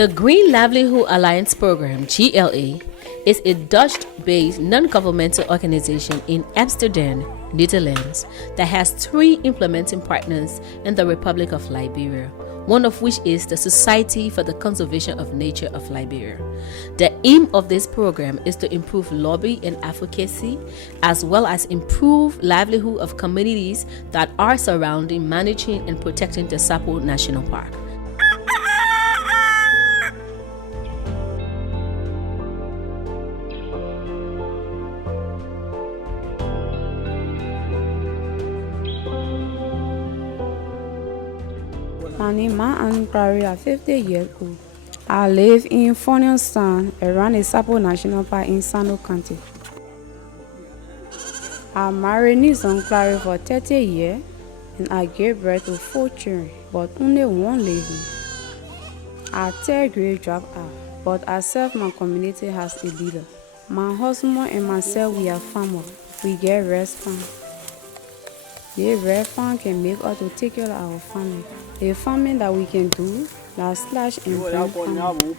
The Green Livelihood Alliance Program, GLA, is a Dutch-based non-governmental organization in Amsterdam, Netherlands, that has 3 implementing partners in the Republic of Liberia, one of which is the Society for the Conservation of Nature of Liberia. The aim of this program is to improve lobby and advocacy, as well as improve livelihood of communities that are surrounding, managing, and protecting the Tsavo National Park. My name is Anne Clary, I'm 50 years old. I live in Fonionstown around the Tsavo National Park in Sando County. I married Nison Clary for 30 years and I gave birth to 4 children, but only one living. I third grade dropped out, but I serve my community as a leader. My husband and myself, we are farmers. We get rest farm. The red farm can make us to take care of our family. The farming that we can do, like slash and burn farming.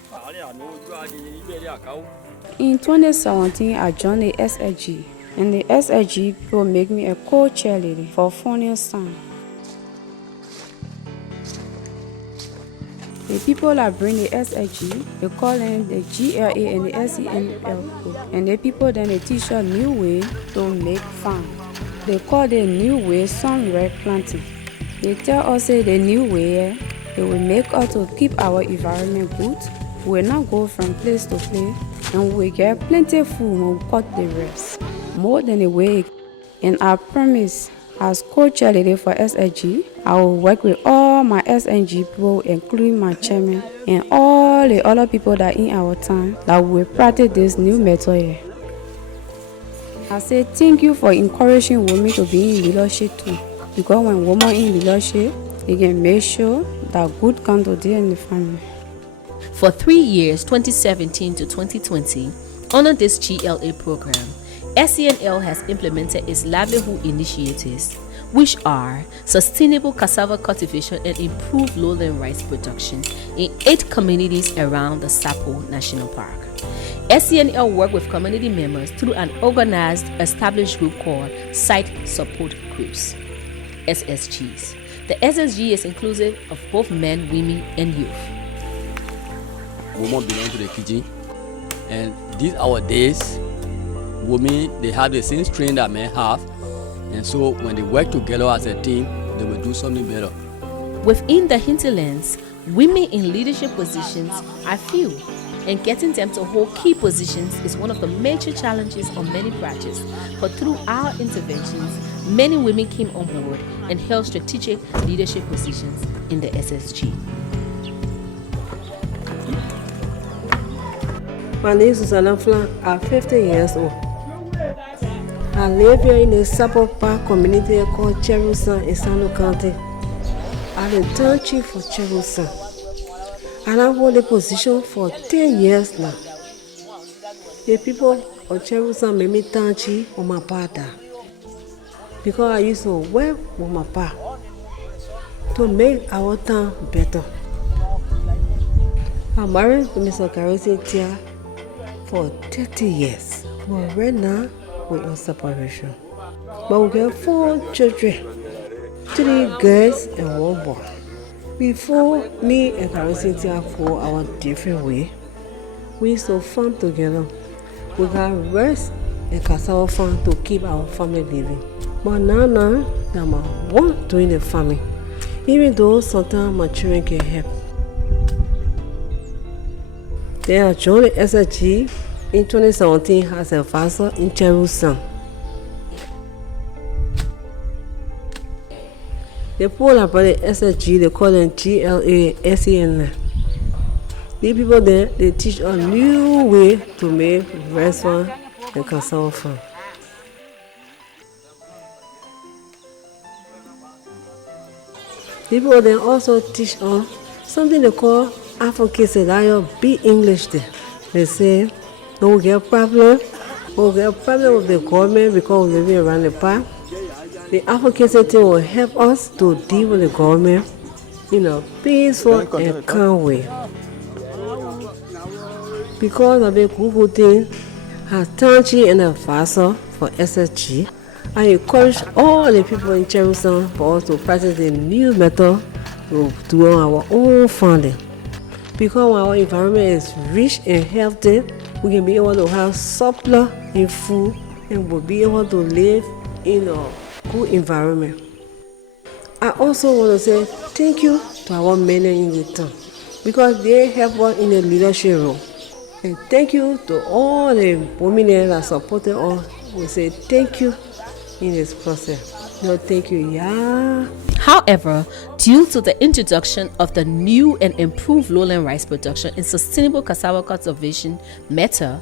In 2017, I joined the SSG, and the SSG will make me a co-chairleader for Fonionstown. The people that bring the SSG, they call them the GLA and the SENL, and the people then they teach us new way to make farm. They call the new way sun-red planting. They tell us the new way they will make us to keep our environment good. We will not go from place to place, and we get plenty of food when we cut the rest. More than a week, and I promise, as co-chairleader for SSG, I will work with all my SNG people, including my chairman, and all the other people that in our town that will practice this new method here. I say thank you for encouraging women to be in leadership too, because when women in leadership, they can make sure that good comes to them in the family. For 3 years, 2017 to 2020, under this GLA program, SENL has implemented its livelihood initiatives, which are sustainable cassava cultivation and improved lowland rice production in 8 communities around the Tsavo National Park. SENL work with community members through an organized, established group called Site Support Groups, SSGs. The SSG is inclusive of both men, women, and youth. Women belong to the kitchen, and these our days. Women, they have the same strength that men have, and so when they work together as a team, they will do something better. Within the hinterlands, women in leadership positions are few, and getting them to hold key positions is one of the major challenges on many projects. But through our interventions, many women came on board and held strategic leadership positions in the SSG. My name is Susanna Flan. I'm 50 years old. I live here in the Tsavo Park community called Cherusan in Sando County. I'm the town chief for Cherusan, and I hold the position for 10 years now. The people of Cherusan made me town chief on my father, because I used to work with my pa to make our town better. I'm married to Mr. Karisi Tia for 30 years. But right now, we're on separation. But we get 4 children, 3 girls and 1 boy. Before me and Karisi Tia go our different way, we used to farm together. We got rice and cassava farm to keep our family living. But now, I'm one doing the farming, even though sometimes my children can help. Then I joined the SSG in 2017 as a advisor in Cherusan. The people about the SSG, they call them GLA, SEN. These people there, they teach a new way to make rice farm and cassava farm. People then also teach on something they call advocacy, that you be English there. They say, no, we get problem with the government because we live around the park. The advocacy team will help us to deal with the government in a peaceful and calm way. Because of a good thing, has turned you an advisor for SSG. I encourage all the people in Jerusalem for us to practice the new method of doing our own farming. Because when our environment is rich and healthy, we can be able to have surplus in food and will be able to live in a good environment. I also want to say thank you to our men in the town because they help us in the leadership role. And thank you to all the women that supported us. We say thank you in this process. No, thank you, yeah. However, due to the introduction of the new and improved lowland rice production and sustainable cassava cultivation method,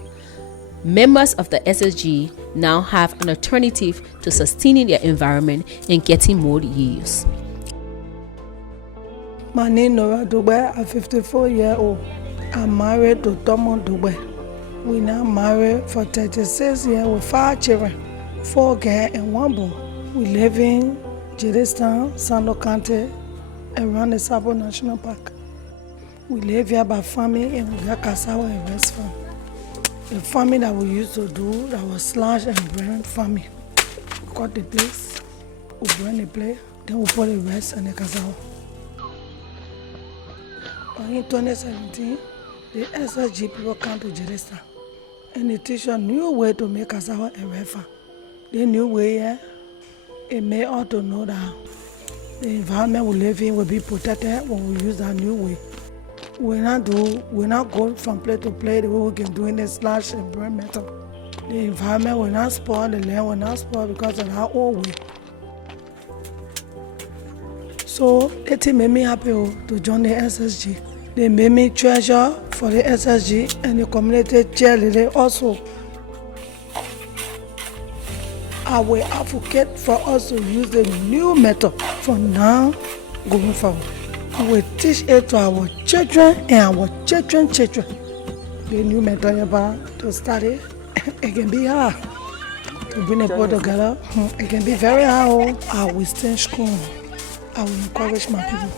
members of the SSG now have an alternative to sustaining their environment and getting more yields. My name is Nora Dube. I'm 54-year-old. I'm married to Tomo Dube. We now married for 36 years with 5 children, 4 girls and 1 boy. We live in Jerusalem, Sando County, around the Sabo National Park. We live here by farming and we got cassava and rice farm. The farming that we used to do, that was slash and brand farming. We cut the place, we burn the place, then we put the rice and the cassava. In 2017, the SSG people come to Jerusalem and they teach a new way to make cassava and rice farm. The new way here, it made us to know that the environment we live in will be protected when we use that new way. We're not going from place to place the way we can do in the slash and burn method. The environment will not spoil, the land will not spoil because of our old way. So it made me happy to join the SSG. They made me treasure for the SSG and the community cheerleader also. I will advocate for us to use the new method from now going forward. We will teach it to our children and our children's children. The new method about to study, it can be hard. To bring the people together, it can be very hard. I will stay strong. I will encourage my people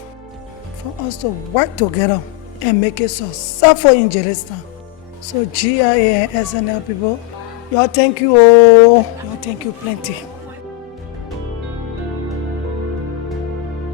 for us to work together and make it successful in Jerusalem. So GIA and SNL people, y'all thank you, y'all thank you plenty.